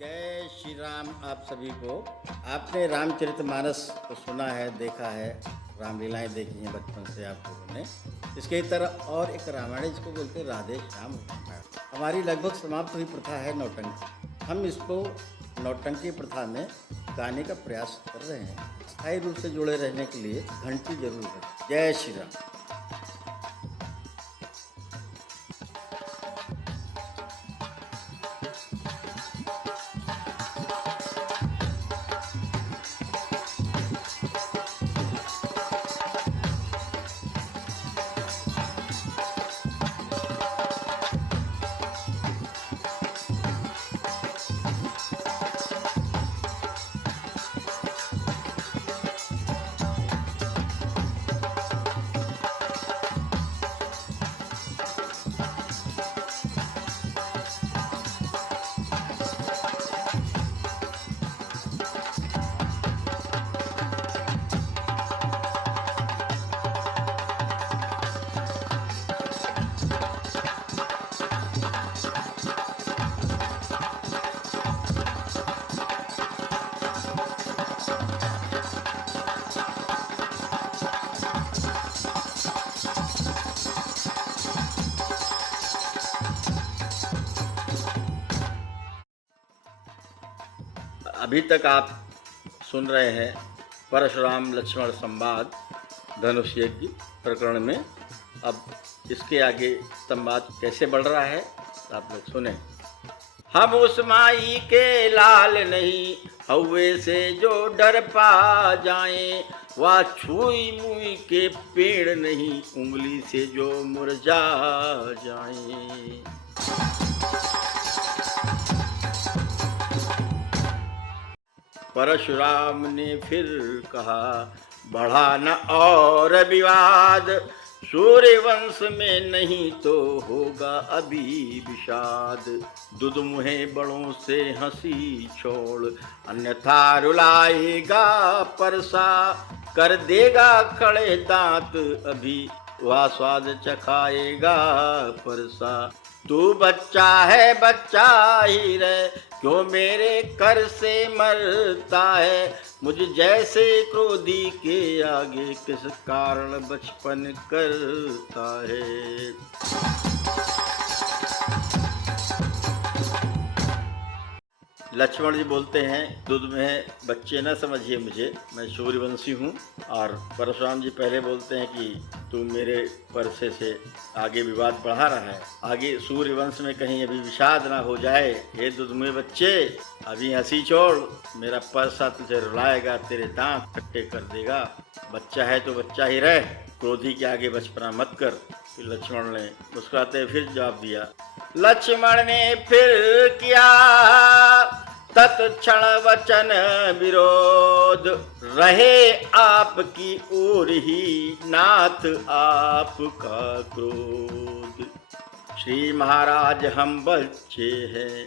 जय श्री राम। आप सभी को आपने रामचरितमानस को सुना है, देखा है, रामलीलाएं देखी हैं बचपन से आप लोगों ने। इसके तरह और एक रामायण जिसको बोलते हैं राधे श्याम रामायण। हमारी लगभग समाप्त हुई प्रथा है नौटंकी। हम इसको नौटंकी प्रथा में गाने का प्रयास कर रहे हैं। स्थायी रूप से जुड़े रहने के लिए घंटी जरूर है। जय श्री राम। अभी तक आप सुन रहे हैं परशुराम लक्ष्मण संवाद धनुष यज्ञ प्रकरण में। अब इसके आगे संवाद कैसे बढ़ रहा है आप लोग सुने। हम उस माई के लाल नहीं, हौवे से जो डर पा जाए, वह छुई मुई के पेड़ नहीं, उंगली से जो मुरझा जाए। परशुराम ने फिर कहा, बढ़ा न और विवाद, सूर्यवंश में नहीं तो होगा अभी विषाद। दुदमुहे बड़ों से हंसी छोड़, अन्यथा रुलाएगा परसा, कर देगा खड़े दांत अभी, वह स्वाद चखाएगा परसा। तू बच्चा है बच्चा ही रह, क्यों मेरे कर से मरता है, मुझ जैसे क्रोधी के आगे किस कारण बचपन करता है। लक्ष्मण जी बोलते हैं, दूध में बच्चे न समझिए मुझे, मैं सूर्यवंशी हूँ। और परशुराम जी पहले बोलते हैं कि तू मेरे परसे से आगे विवाद बढ़ा रहा है, आगे सूर्यवंश में कहीं अभी विषाद ना हो जाए। ये दूध में बच्चे, अभी हंसी छोड़, मेरा परसा तुझे रुलाएगा, तेरे दांत खट्टे कर देगा। बच्चा है तो बच्चा ही रह, क्रोधी के आगे बचपना मत कर। फिर लक्ष्मण ने मुस्कुराते फिर जवाब दिया। लक्ष्मण ने फिर किया तत्क्षण वचन विरोध, रहे आपकी ओर ही नाथ आपका क्रोध। श्री महाराज हम बच्चे हैं,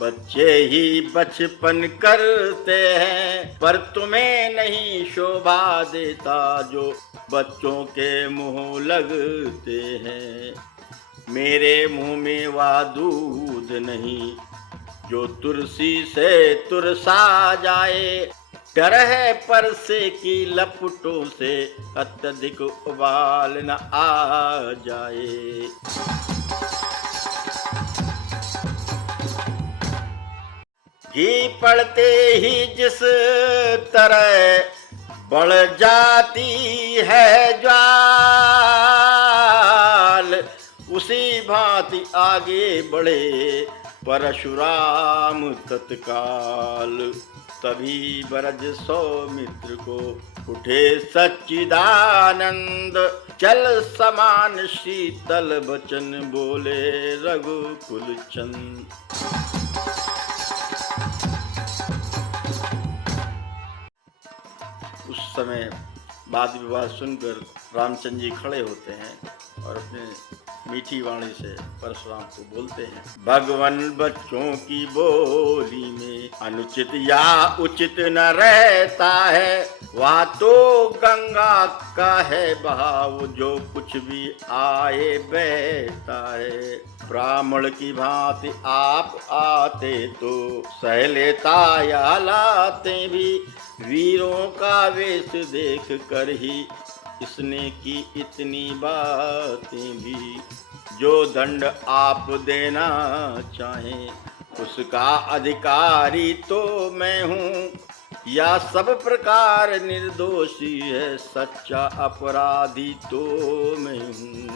बच्चे ही बचपन करते हैं, पर तुम्हें नहीं शोभा देता जो बच्चों के मुंह लगते हैं। मेरे मुंह में वा दूध नहीं, जो तुलसी से तुरसा जाए, डर है परसे की लपटों से, अत्यधिक उबाल न आ जाए। घी पड़ते ही जिस तरह बढ़ जाती है ज्वाल, उसी भांति आगे बढ़े परशुराम तत्काल। तभी बरज सौमित्र को उठे सच्चिदानंद, चल समान शीतल बचन बोले रघुकुल चंद। उस समय वाद विवाद सुनकर रामचंद्र जी खड़े होते हैं और अपने मीठी वाणी से परशुराम को बोलते हैं। भगवान बच्चों की बोली में अनुचित या उचित न रहता है, वह तो गंगा का है बहाव, जो कुछ भी आए बहता है। ब्राह्मण की भांति आप आते तो सह लेता या लाते भी। वीरों का वेश देख कर ही इसने की इतनी बातें भी। जो दंड आप देना चाहें उसका अधिकारी तो मैं हूँ, या सब प्रकार निर्दोषी है सच्चा अपराधी तो मैं हूँ।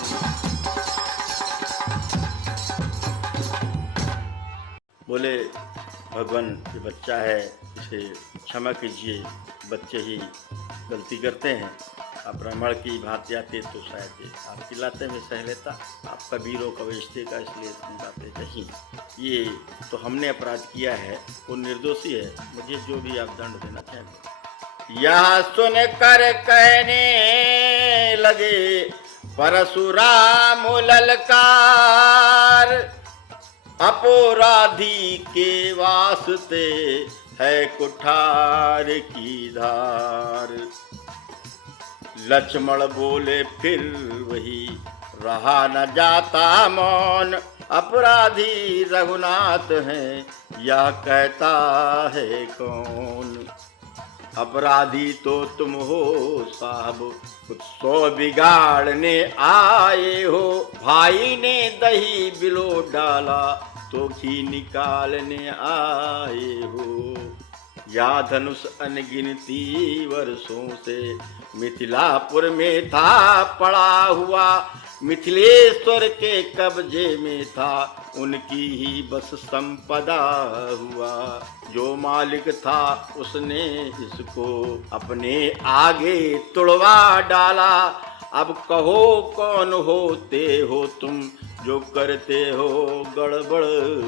बोले भगवान ये बच्चा है, इसे क्षमा कीजिए, बच्चे ही गलती करते हैं। आप ब्राह्मण की भांति आते तो शायद आपकी लाते में सह लेता, आपका वीरों का वेश देखा इसलिए इतनी बातें कही। ये तो हमने अपराध किया है, वो निर्दोषी है, मुझे जो भी आप दंड देना चाहें। यह सुन कर कहने लगे परशुराम ललकार, अपराधी के वास्ते है कुठार की धार। लक्ष्मण बोले फिर वही रहा न जाता मौन, अपराधी रघुनाथ हैं यह कहता है कौन। अपराधी तो तुम हो साहब, कुछ 100 बिगाड़ने आए हो। भाई ने दही बिलो डाला तो घी निकालने आए हो। या धनुष अनगिनती वर्षों से मिथिलापुर में था पड़ा हुआ, मिथिलेश्वर के कब्जे में था उनकी ही बस संपदा हुआ। जो मालिक था उसने इसको अपने आगे तुड़वा डाला। अब कहो कौन होते हो तुम जो करते हो गड़बड़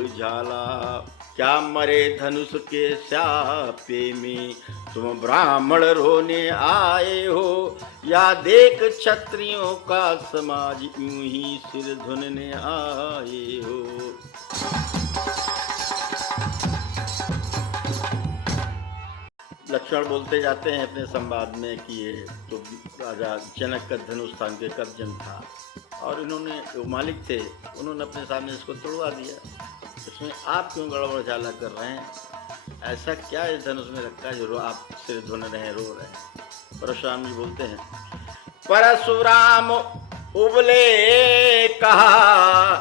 झाला। क्या मरे धनुष के श्यापे में तुम ब्राह्मण रोने आए हो, या देख क्षत्रियों का समाज यूं ही सिर धुनने आए हो। लक्ष्मण बोलते जाते हैं अपने संवाद में कि ये तो राजा जनक का धनुष था, उनके कब्जे में था और इन्होंने जो मालिक थे उन्होंने अपने सामने इसको तोड़वा दिया। इसमें आप क्यों गड़बड़ झाला कर रहे हैं? ऐसा क्या इस धनुष में रखा है जो आप सिर धुन रहे हैं, रो रहे हैं? परशुराम जी बोलते हैं, परशुराम उबले कहा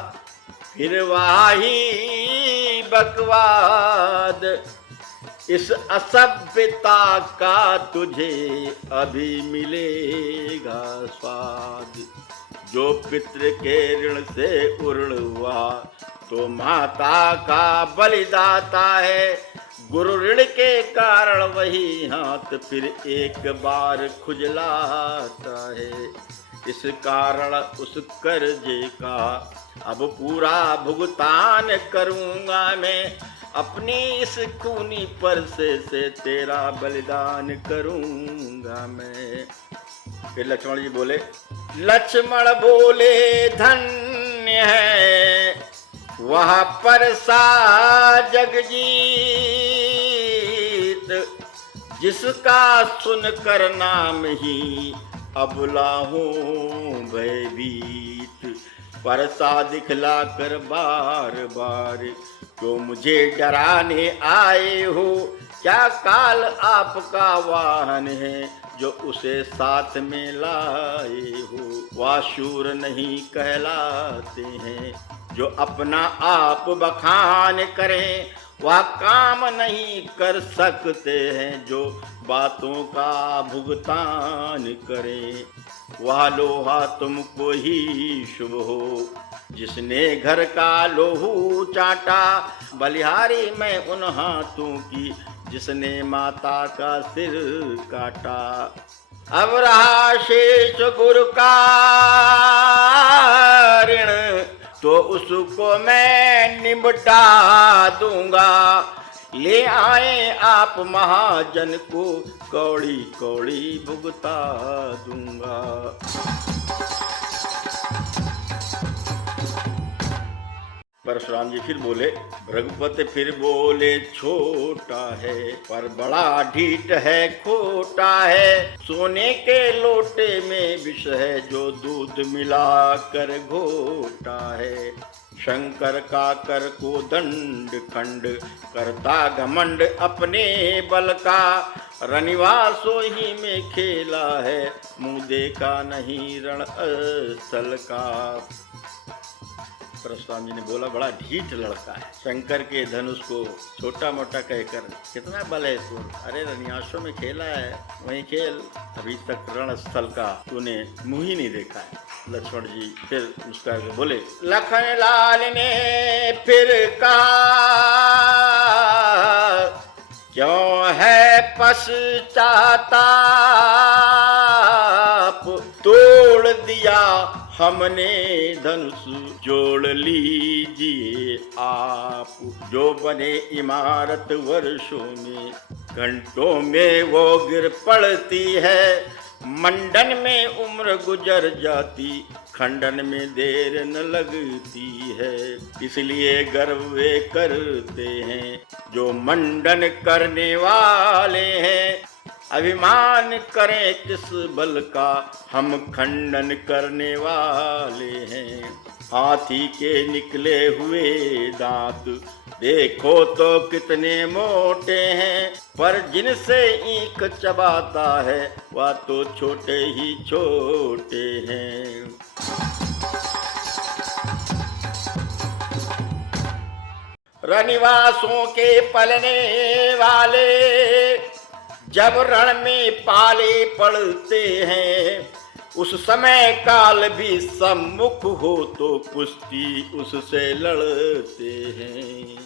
फिर वाही बकवाद, इस असभ्यता का तुझे अभी मिलेगा स्वाद। जो पितृ के ऋण से उर्ण हुआ तो माता का बलिदाता है। गुरु ऋण के कारण वही हाथ फिर एक बार खुजलाता है। इस कारण उस कर्जे का अब पूरा भुगतान करूंगा मैं, अपनी इस खूनी परसे से तेरा बलिदान करूंगा मैं। फिर लक्ष्मण जी बोले, लक्ष्मण बोले धन्य है वह परसा जगजीत, जिसका सुनकर नाम ही अबला हूँ भयभीत। परसा दिखला कर बार बार तो मुझे डराने आए हो। क्या काल आपका वाहन है जो उसे साथ में लाए हो। वह शूर नहीं कहलाते हैं जो अपना आप बखान करें, वह काम नहीं कर सकते हैं जो बातों का भुगतान करें। वह लोहा तुमको ही शुभ हो जिसने घर का लोहू चाटा, बलिहारी में उन हाथों की जिसने माता का सिर काटा। अब रहा शेष गुरु का ऋण तो उसको मैं निपटा दूंगा। ले आए आप महाजन को कौड़ी कौड़ी भुगता दूंगा। परशुराम जी फिर बोले, भृगुपति फिर बोले छोटा है पर बड़ा ढीठ है खोटा है। सोने के लोटे में विष है जो दूध मिला कर घोटा है। शंकर का कर को दंड खंड, करता घमंड अपने बल का, रनिवासो ही में खेला है, मुँह देखा नहीं रण स्थल का। परशुराम जी ने बोला, बड़ा ढीठ लड़का है, शंकर के धनुष को छोटा मोटा कहकर कितना बल है इसको, अरे रनियासों में खेला है, वहीं खेल, अभी तक रण स्थल का तूने मुंह ही नहीं देखा है। लक्ष्मण जी फिर मुस्कुरा के बोले, लखन लाल ने फिर कहा, क्यों है पश्चाताप, तोड़ दिया हमने धनुष, जोड़ लीजिए आप, जो बने इमारत वर्षों में, घंटों में वो गिर पड़ती है, मंडन में उम्र गुजर जाती, खंडन में देर न लगती है, इसलिए गर्व वे करते हैं जो मंडन करने वाले हैं, अभिमान करें किस बल का, हम खंडन करने वाले हैं, हाथी के निकले हुए दांत देखो तो कितने मोटे हैं, पर जिनसे ईख चबाता है वह तो छोटे ही छोटे हैं। रनिवासों के पलने वाले जब रण में पाले पड़ते हैं, उस समय काल भी सम्मुख हो तो कुश्ती उससे लड़ते हैं।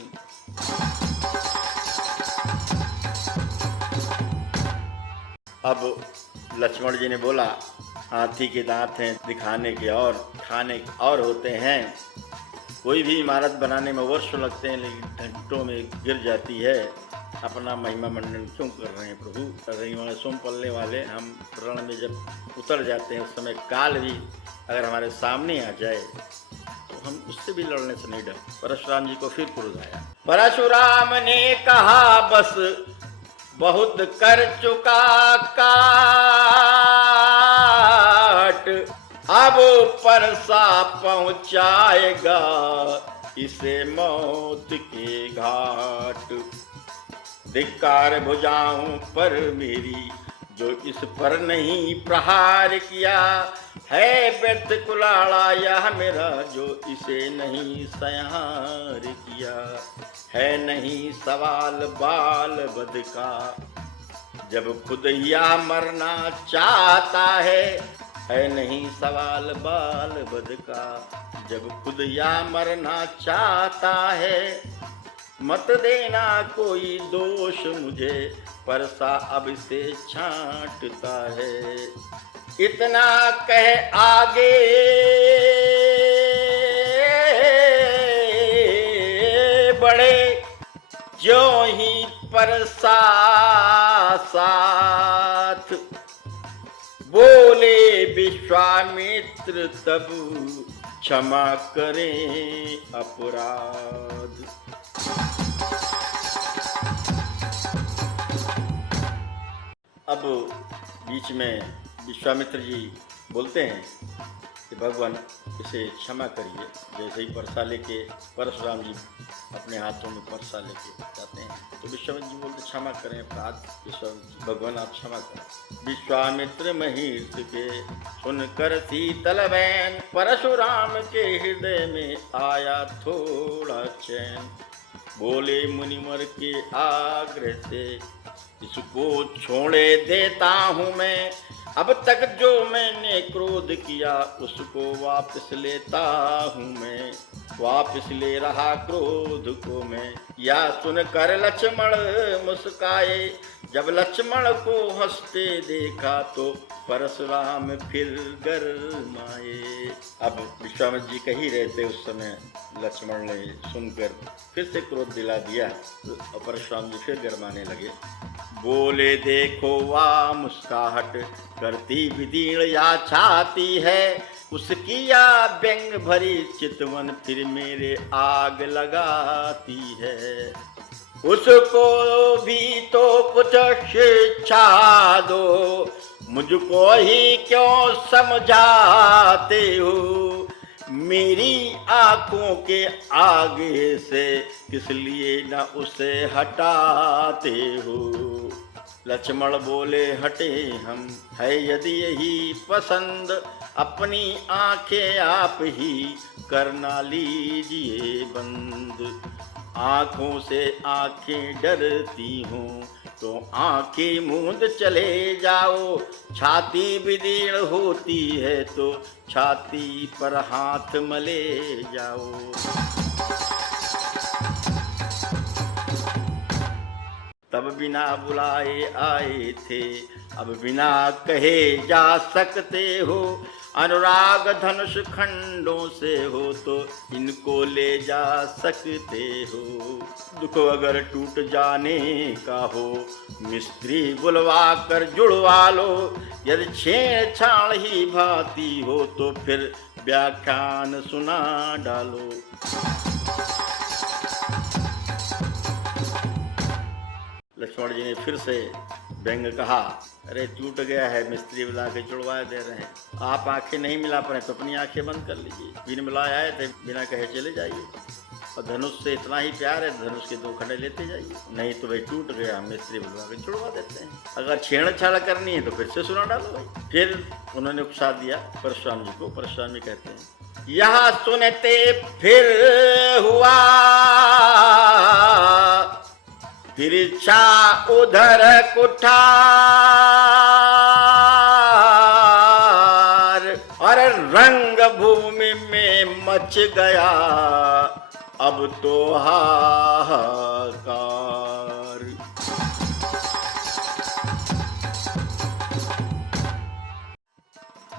अब लक्ष्मण जी ने बोला, हाथी के दांत हैं दिखाने के और खाने के और होते हैं, कोई भी इमारत बनाने में वर्ष लगते हैं लेकिन घंटों में गिर जाती है, अपना महिमा मंडन क्यों कर रहे हैं प्रभु। रही सोम पलने वाले हम रण में जब उतर जाते हैं उस समय काल भी अगर हमारे सामने आ जाए तो हम उससे भी लड़ने से नहीं डर। परशुराम जी को फिर क्रोध आया। परशुराम ने कहा, बस बहुत कर चुका काट, अब परसा पहुंचाएगा इसे मौत के घाट। धिक्कार भुजाओं पर मेरी जो इस पर नहीं प्रहार किया, है व्यर्थ कुलाड़ा यह मेरा जो इसे नहीं संहार किया। है नहीं सवाल बाल बद का जब खुद यह मरना चाहता है नहीं सवाल बाल बद का जब खुद यह मरना चाहता है। मत देना कोई दोष मुझे परसा अब से छांटता है। इतना कह आगे बढ़े जो ही परसा साथ, बोले विश्वामित्र तब क्षमा करें अपराध। अब बीच में विश्वामित्र जी बोलते हैं कि भगवान इसे क्षमा करिए। जैसे ही परसा लेके परशुराम जी अपने हाथों में परसा लेके जाते हैं तो विश्वामित्र जी बोलते क्षमा करें अपराध। विश्वामित्र भगवान आप क्षमा करें। विश्वामित्र महिष के सुनकर शीतल बैन, परशुराम के हृदय में आया थोड़ा चैन। बोले मुनिवर के आग्रह से इसको छोड़े देता हूँ मैं, अब तक जो मैंने क्रोध किया उसको वापस लेता हूँ मैं। वापस ले रहा क्रोध को मैं। या सुनकर लक्ष्मण मुस्काए, जब लक्ष्मण को हंसते देखा तो परशुराम फिर गरमाए। अब विश्वामित्र जी कह ही रहे थे उस समय, लक्ष्मण ने सुनकर फिर से क्रोध दिला दिया और परशुराम जी फिर गरमाने लगे। बोले देखो वाह मुस्काहट करती विदीर्ण या छाती है, उसकी या व्यंग भरी चितवन फिर मेरे आग लगाती है। उसको भी तो कुछ शिक्षा दो, मुझको ही क्यों समझाते हो। मेरी आंखों के आगे से किस लिए न उसे हटाते हो। लक्ष्मण बोले हटे हम, है यदि यही पसंद, अपनी आंखें आप ही करना लीजिए बंद। आंखों से आंखें डरती हूँ तो आंखें मूंद चले जाओ, छाती विदीर्ण होती है तो छाती पर हाथ मले जाओ। तब बिना बुलाए आए थे, अब बिना कहे जा सकते हो। अनुराग धनुष खंडों से हो तो इनको ले जा सकते हो। दुख अगर टूट जाने का हो, मिस्त्री बुलवा कर जुड़वा लो। यदि छेड़छाड़ ही भाती हो तो फिर व्याख्यान सुना डालो। लक्ष्मण जी ने फिर से व्यंग कहा, अरे टूट गया है, मिस्त्री बुला के जुड़वा दे रहे हैं। आप आंखें नहीं मिला पाए तो अपनी आंखें बंद कर लीजिए। बिन मिलाए आए थे, बिना कहे चले जाइए। और धनुष से इतना ही प्यार है, धनुष के 2 खंडे लेते जाइए। नहीं तो भाई टूट गया, मिस्त्री बुलवा के जुड़वा देते हैं। अगर छेड़छाड़ करनी है तो फिर से सुना डालो भाई। फिर उन्होंने उकसा दिया परशुराम जी को। परशुराम जी कहते हैं, यह सुनते फिर हुआ तिरछा उधर कुठार, और रंग भूमि में मच गया अब तो हाहाकार।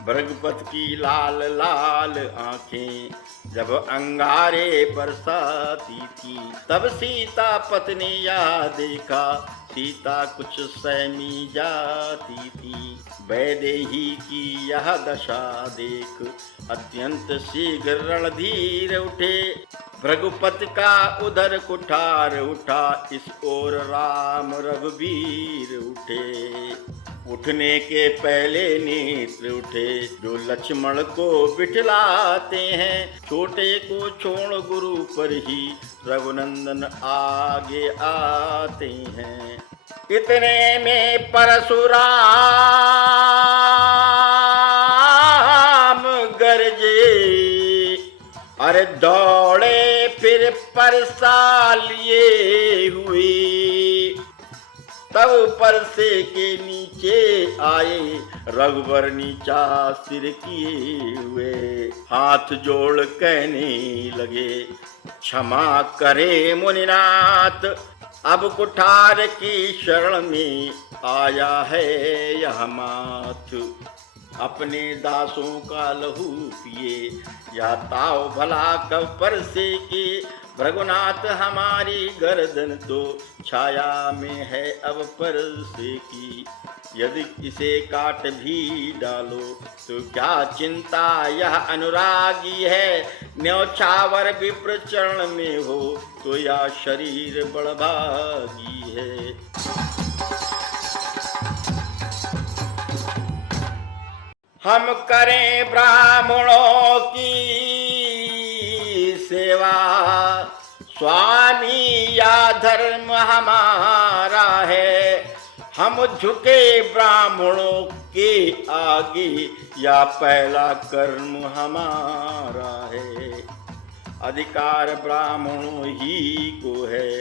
भृगुपत की लाल लाल आंखें जब अंगारे बरसाती थी, तब सीता पत्नी या देखा, सीता कुछ सहमी जाती थी। वैदेही की यह दशा देख अत्यंत शीघ्र रणधीर उठे। भृगुपत का उधर कुठार उठा, इस ओर राम रघुवीर उठे। उठने के पहले नेत्र उठे जो लक्ष्मण को बिठलाते हैं। छोटे को छोड़ गुरु पर ही रघुनंदन आगे आते हैं। इतने में परशुराम गरजे, अरे दौड़े फिर परसा लिए हुए। तब परसे के नीचे आए रघुवर नीचा सिर किए हुए। हाथ जोड़ कहने लगे, क्षमा करे मुनिनाथ, अब कुठार की शरण में आया है यह माथ। अपने दासों का लहू पिए, या ताव भला कब परसे के। भृगुनाथ हमारी गर्दन तो छाया में है अब परसे की। यदि इसे काट भी डालो तो क्या चिंता, यह अनुरागी है। न्यौछावर विप्र चरण में हो तो या शरीर बड़भागी है। हम करें ब्राह्मणों की सेवा, स्वामी या धर्म हमारा है। हम झुके ब्राह्मणों के आगे, या पहला कर्म हमारा है। अधिकार ब्राह्मणों ही को है,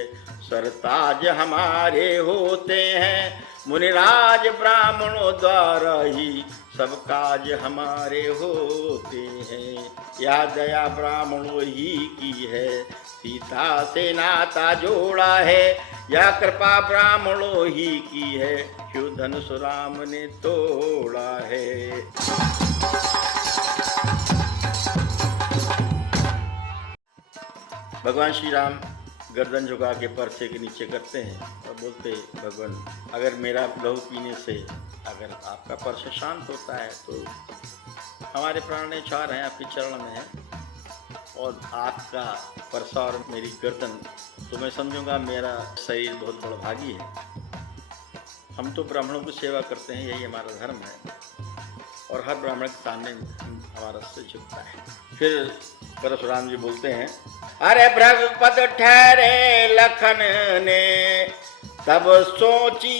सरताज हमारे होते हैं। मुनिराज ब्राह्मणों द्वारा ही सब काज हमारे होते हैं। या दया ब्राह्मणों ही की है, सीता से नाता जोड़ा है। या कृपा ब्राह्मणों ही की है, शिव धनुष राम ने तोड़ा है। भगवान श्री राम गर्दन झुका के परसे के नीचे करते हैं और बोलते, भगवान अगर मेरा लहू पीने से अगर आपका परस शांत होता है तो हमारे प्राण न्यौछावर हैं आपके चरण में है, और आपका परसा और मेरी गर्दन तो मैं समझूंगा मेरा शरीर बहुत बड़भागी है। हम तो ब्राह्मणों की सेवा करते हैं, यही हमारा धर्म है, और हर ब्राह्मण के सामने हमारा सिर झुकता है। फिर परशुराम जी बोलते हैं, अरे भ्रगपत ठहरे लखन ने तब सोची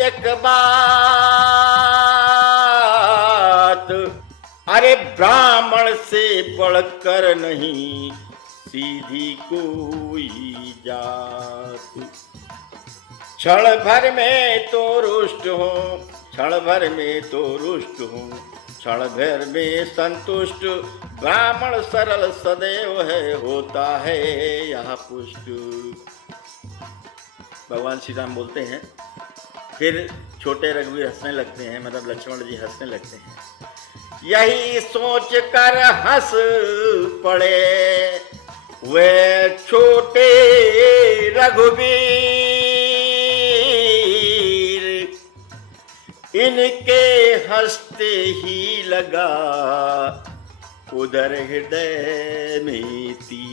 एक बात, अरे ब्राह्मण से बढ़कर नहीं सीधी कोई जात। क्षण भर में तो रुष्ट हूँ, क्षण भर में तो रुष्ट हूँ, क्षण भर में संतुष्ट। ब्राह्मण सरल सदैव है, होता है यह पुष्ट। भगवान श्री राम बोलते हैं, फिर छोटे रघुवीर हंसने लगते हैं, मतलब लक्ष्मण जी हंसने लगते हैं। यही सोच कर हंस पड़े वे छोटे रघुवीर, इनके हंसते ही लगा उधर हृदय में तीर।